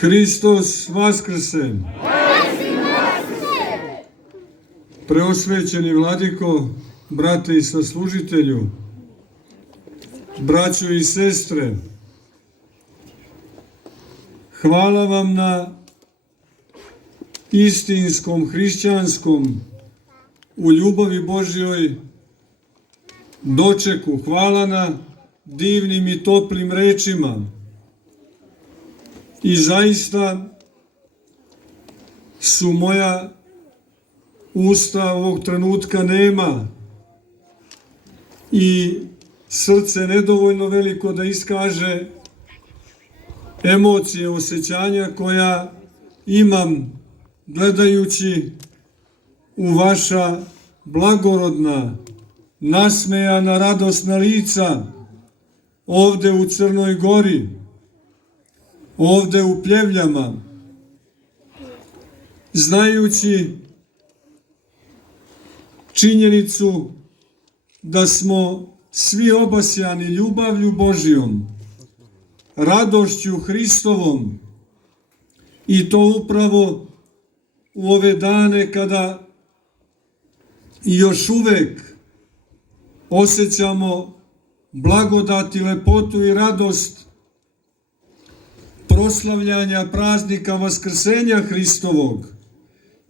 Hristos vaskrse! Preosvećeni vladiko, brate i saslužitelju, braćo i sestre, hvala vam na istinskom, hrišćanskom, u ljubavi Božjoj dočeku. Hvala na divnim i toplim rečima. I zaista su moja usta ovog trenutka nema i srce nedovoljno veliko da iskaže emocije, osjećanja koja imam gledajući u vaša blagorodna, nasmejana, radosna lica ovde u Crnoj Gori, ovde u Pljevljama, znajući činjenicu da smo svi obasjani ljubavlju Božjom, radošću Hristovom, i to upravo u ove dane kada još uvek osjećamo blagodat i lepotu i radost proslavljanja praznika Vaskrsenja Hristovog,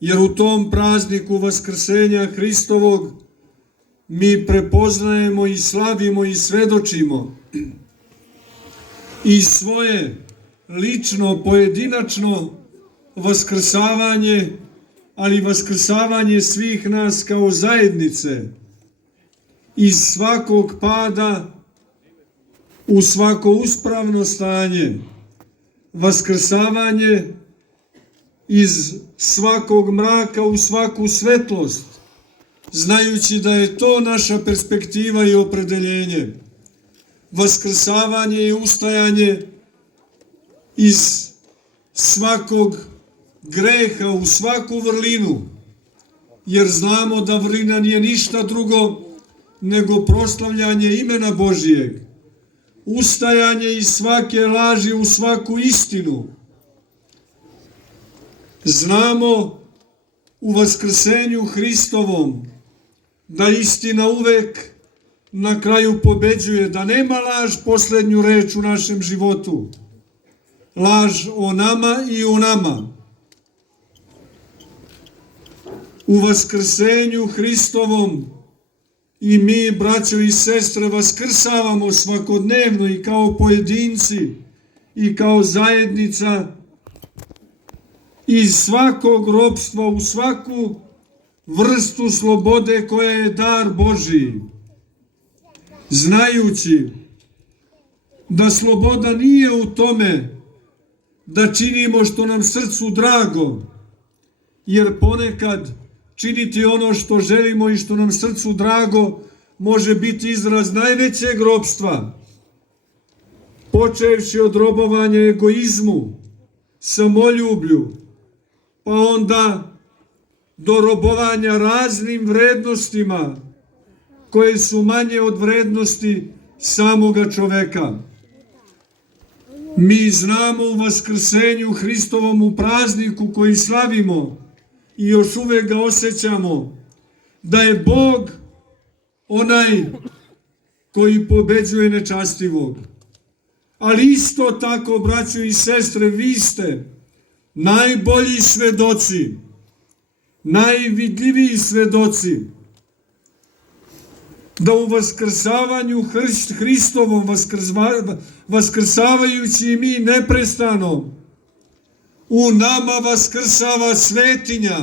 jer u tom prazniku Vaskrsenja Hristovog mi prepoznajemo i slavimo i svedočimo i svoje lično, pojedinačno vaskrsavanje, ali vaskrsavanje svih nas kao zajednice, iz svakog pada u svako uspravno stanje, vaskrsavanje iz svakog mraka u svaku svetlost, znajući da je to naša perspektiva i opredeljenje. Vaskrsavanje i ustajanje iz svakog greha u svaku vrlinu, jer znamo da vrlina nije ništa drugo nego proslavljanje imena Božijeg, ustajanje iz svake laži u svaku istinu. Znamo u Vaskrsenju Hristovom da istina uvek na kraju pobeđuje, da nema laž poslednju reč u našem životu. Laž o nama i u nama. U Vaskrsenju Hristovom i mi, braćo i sestre, vaskrsavamo svakodnevno i kao pojedinci i kao zajednica iz svakog ropstva u svaku vrstu slobode koja je dar Božiji, znajući da sloboda nije u tome da činimo što nam srcu drago, jer ponekad činiti ono što želimo i što nam srcu drago može biti izraz najvećeg ropstva, počevši od robovanja egoizmu, samoljublju, pa onda do robovanja raznim vrednostima koje su manje od vrednosti samoga čoveka. Mi znamo u Vaskrsenju Hristovom, u prazniku koji slavimo i još uvek ga osjećamo, da je Bog onaj koji pobeđuje nečastivog. Ali isto tako, braćo i sestre, vi ste najbolji svedoci, najvidljiviji svedoci da u vaskrsavanju Hristovom, vaskrsavajući i mi neprestano, u nama vaskrsava svetinja,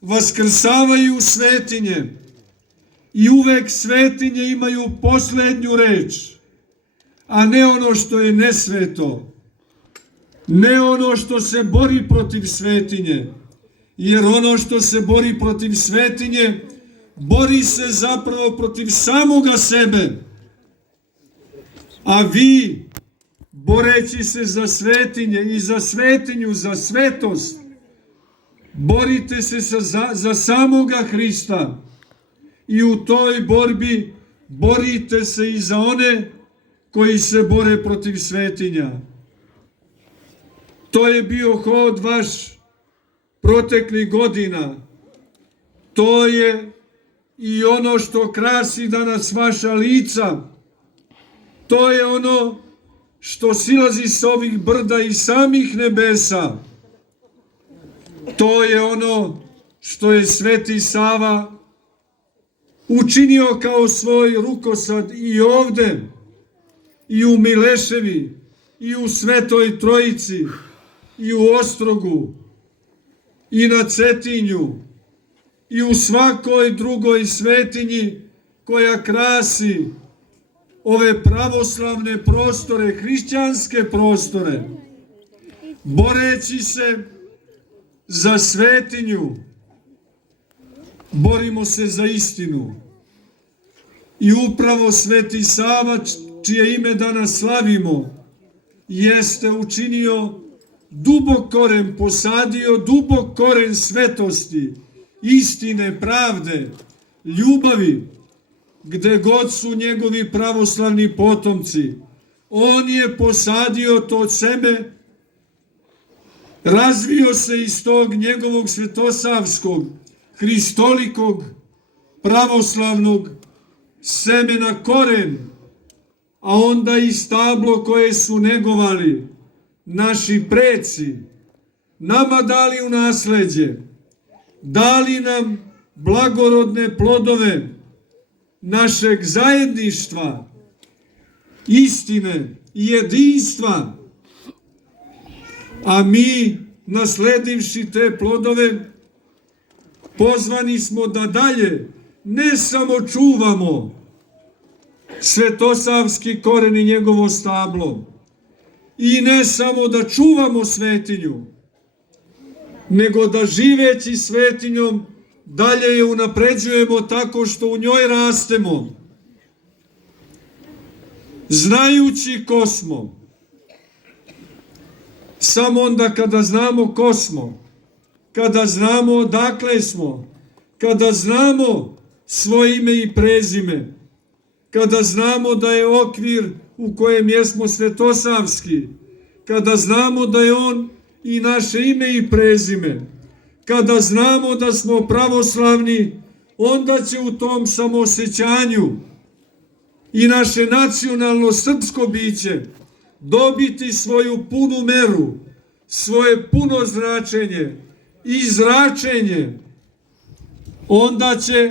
vaskrsavaju svetinje i uvek svetinje imaju poslednju reč, a ne ono što je nesveto, ne ono što se bori protiv svetinje, jer ono što se bori protiv svetinje, bori se zapravo protiv samoga sebe. A vi, boreći se za svetinje i za svetinju, za svetost, borite se za samoga Hrista i u toj borbi borite se i za one koji se bore protiv svetinja. To je bio hod vaš proteklih godina. To je i ono što krasi danas vaša lica. To je ono što silazi s ovih brda i samih nebesa. To je ono što je Sveti Sava učinio kao svoj rukosad i ovde, i u Mileševi, i u Svetoj Trojici, i u Ostrogu, i na Cetinju, i u svakoj drugoj svetinji koja krasi ove pravoslavne prostore, hrišćanske prostore, boreći se za svetinju, borimo se za istinu. I upravo Sveti Sava, čije ime danas slavimo, jeste učinio dubok koren, posadio dubok koren svetosti, istine, pravde, ljubavi, gde god su njegovi pravoslavni potomci. On je posadio to seme, razvio se iz tog njegovog svetosavskog, hristolikog, pravoslavnog semena koren, a onda i stablo koje su negovali naši preci, nama dali u nasleđe, dali nam blagorodne plodove našeg zajedništva, istine i jedinstva, a mi, nasledivši te plodove, pozvani smo da dalje ne samo čuvamo svetosavski koren i njegovo stablo, i ne samo da čuvamo svetinju, nego da živeći svetinjom dalje je unapređujemo tako što u njoj rastemo, znajući ko smo. Samo onda kada znamo ko smo, kada znamo odakle smo, kada znamo svoje ime i prezime, kada znamo da je okvir u kojem jesmo svetosavski, kada znamo da je on i naše ime i prezime, kada znamo da smo pravoslavni, onda će u tom samoosjećanju i naše nacionalno srpsko biće dobiti svoju punu meru, svoje puno zračenje i zračenje. Onda će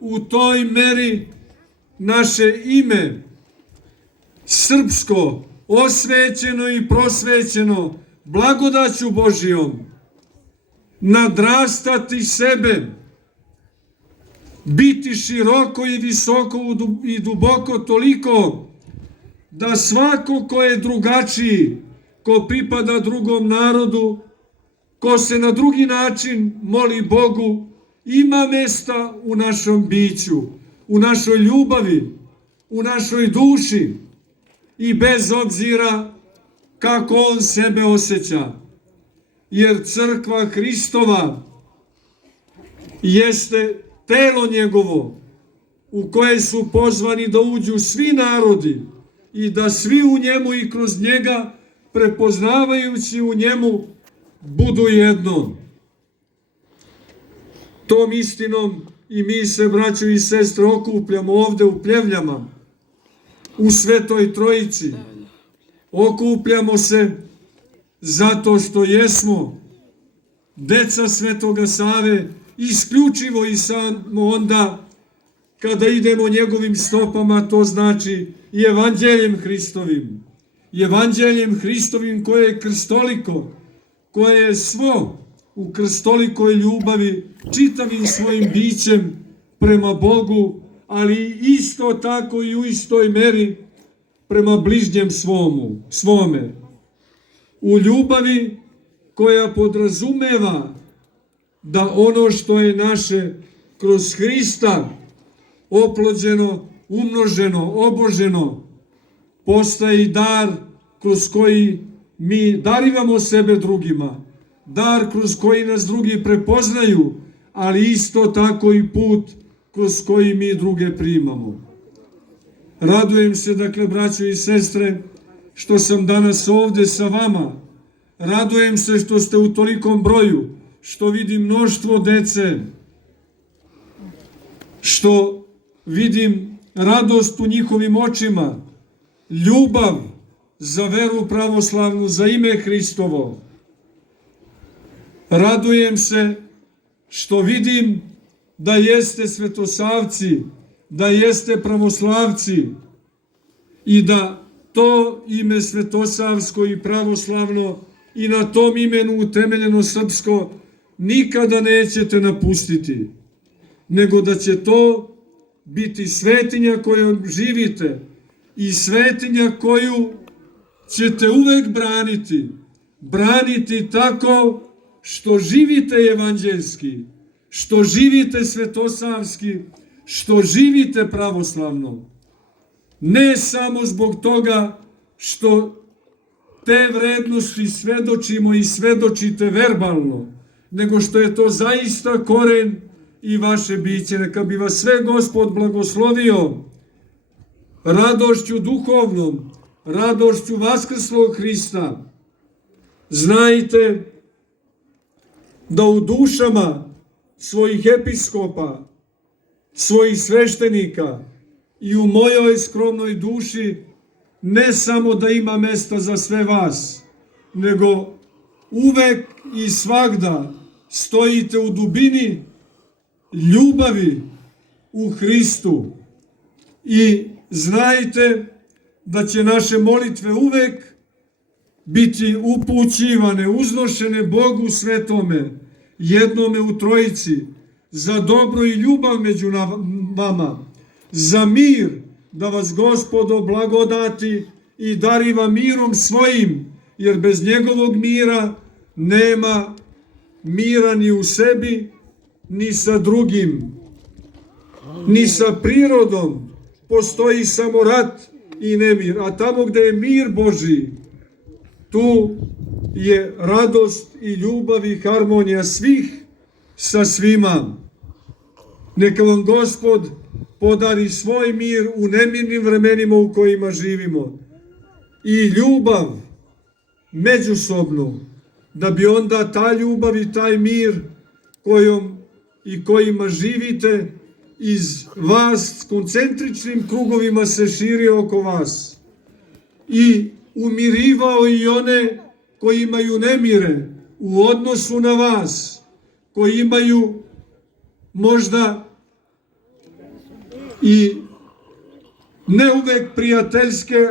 u toj meri naše ime srpsko, osvećeno i prosvećeno blagodaću Božijom, nadrastati sebe, biti široko i visoko i duboko toliko da svako ko je drugačiji, ko pripada drugom narodu, ko se na drugi način moli Bogu, ima mesta u našom biću, u našoj ljubavi, u našoj duši i bez obzira kako on sebe osjeća. Jer crkva Hristova jeste telo njegovo u koje su pozvani da uđu svi narodi i da svi u njemu i kroz njega, prepoznavajući u njemu, budu jedno. Tom istinom i mi se, braćo i sestre, okupljamo ovde u Pljevljama, u Svetoj Trojici. Okupljamo se zato što jesmo deca Svetoga Save, isključivo i samo onda kada idemo njegovim stopama, to znači i Evanđeljem Hristovim. Evanđeljem Hristovim koje je krstoliko, koje je svo u krstolikoj ljubavi, čitavim svojim bićem prema Bogu, ali isto tako i u istoj meri prema bližnjem svome. U ljubavi koja podrazumeva da ono što je naše kroz Hrista oplođeno, umnoženo, oboženo, postaje i dar kroz koji mi darivamo sebe drugima, dar kroz koji nas drugi prepoznaju, ali isto tako i put kroz koji mi druge primamo. Radujem se, dakle, braćo i sestre, što sam danas ovde sa vama, Radujem se što ste u tolikom broju, što vidim mnoštvo dece, što vidim radost u njihovim očima, ljubav za veru pravoslavnu, za ime Hristovo. Radujem se što vidim da jeste svetosavci, da jeste pravoslavci i da to ime svetosavsko i pravoslavno i na tom imenu utemeljeno srpsko nikada nećete napustiti, nego da će to biti svetinja kojom živite i svetinja koju ćete uvek braniti. Braniti tako što živite evanđelski, što živite svetosavski, što živite pravoslavno. Ne samo zbog toga što te vrednosti svedočimo i svedočite verbalno, nego što je to zaista koren i vaše biće. Neka bi vas sve Gospod blagoslovio radošću duhovnom, radošću vaskrslog Hrista. Znajte da u dušama svojih episkopa, svojih sveštenika i u mojoj skromnoj duši ne samo da ima mesta za sve vas, nego uvek i svagda stojite u dubini ljubavi u Hristu i znajte da će naše molitve uvek biti upućivane, uznošene Bogu Svetome, jednome u Trojici, za dobro i ljubav među vama, za mir, da vas Gospodo blagodati i dari vam mirom svojim, jer bez njegovog mira nema mira ni u sebi, ni sa drugim, ni sa prirodom. Postoji samo rat i nemir, a tamo gde je mir Božji, tu je radost i ljubav i harmonija svih sa svima. Neka vam Gospod podari svoj mir u nemirnim vremenima u kojima živimo i ljubav međusobnu, da bi onda ta ljubav i taj mir kojom i kojima živite iz vas koncentričnim krugovima se širio oko vas i umirivao i one koji imaju nemire u odnosu na vas, koji imaju možda i ne uvek prijateljske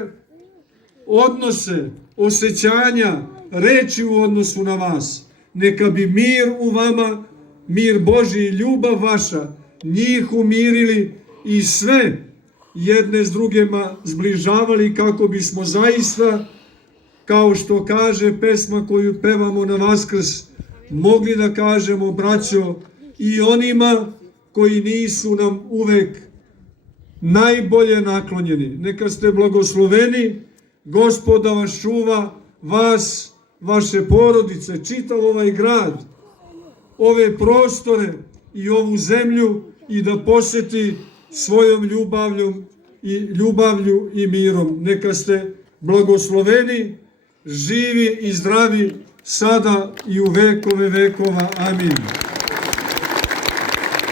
odnose, osjećanja, reči u odnosu na vas. Neka bi mir u vama, mir Božji i ljubav vaša, njih umirili i sve jedne s drugima zbližavali kako bismo zaista, kao što kaže pesma koju pevamo na Vaskrs, mogli da kažemo, braćo, i onima koji nisu nam uvek najbolje naklonjeni. Neka ste blagosloveni, Gospod da vas čuva, vas, vaše porodice, čitav ovaj grad, ove prostore i ovu zemlju i da poseti svojom ljubavlju i mirom. Neka ste blagosloveni, živi i zdravi sada i u vekove vekova. Amin.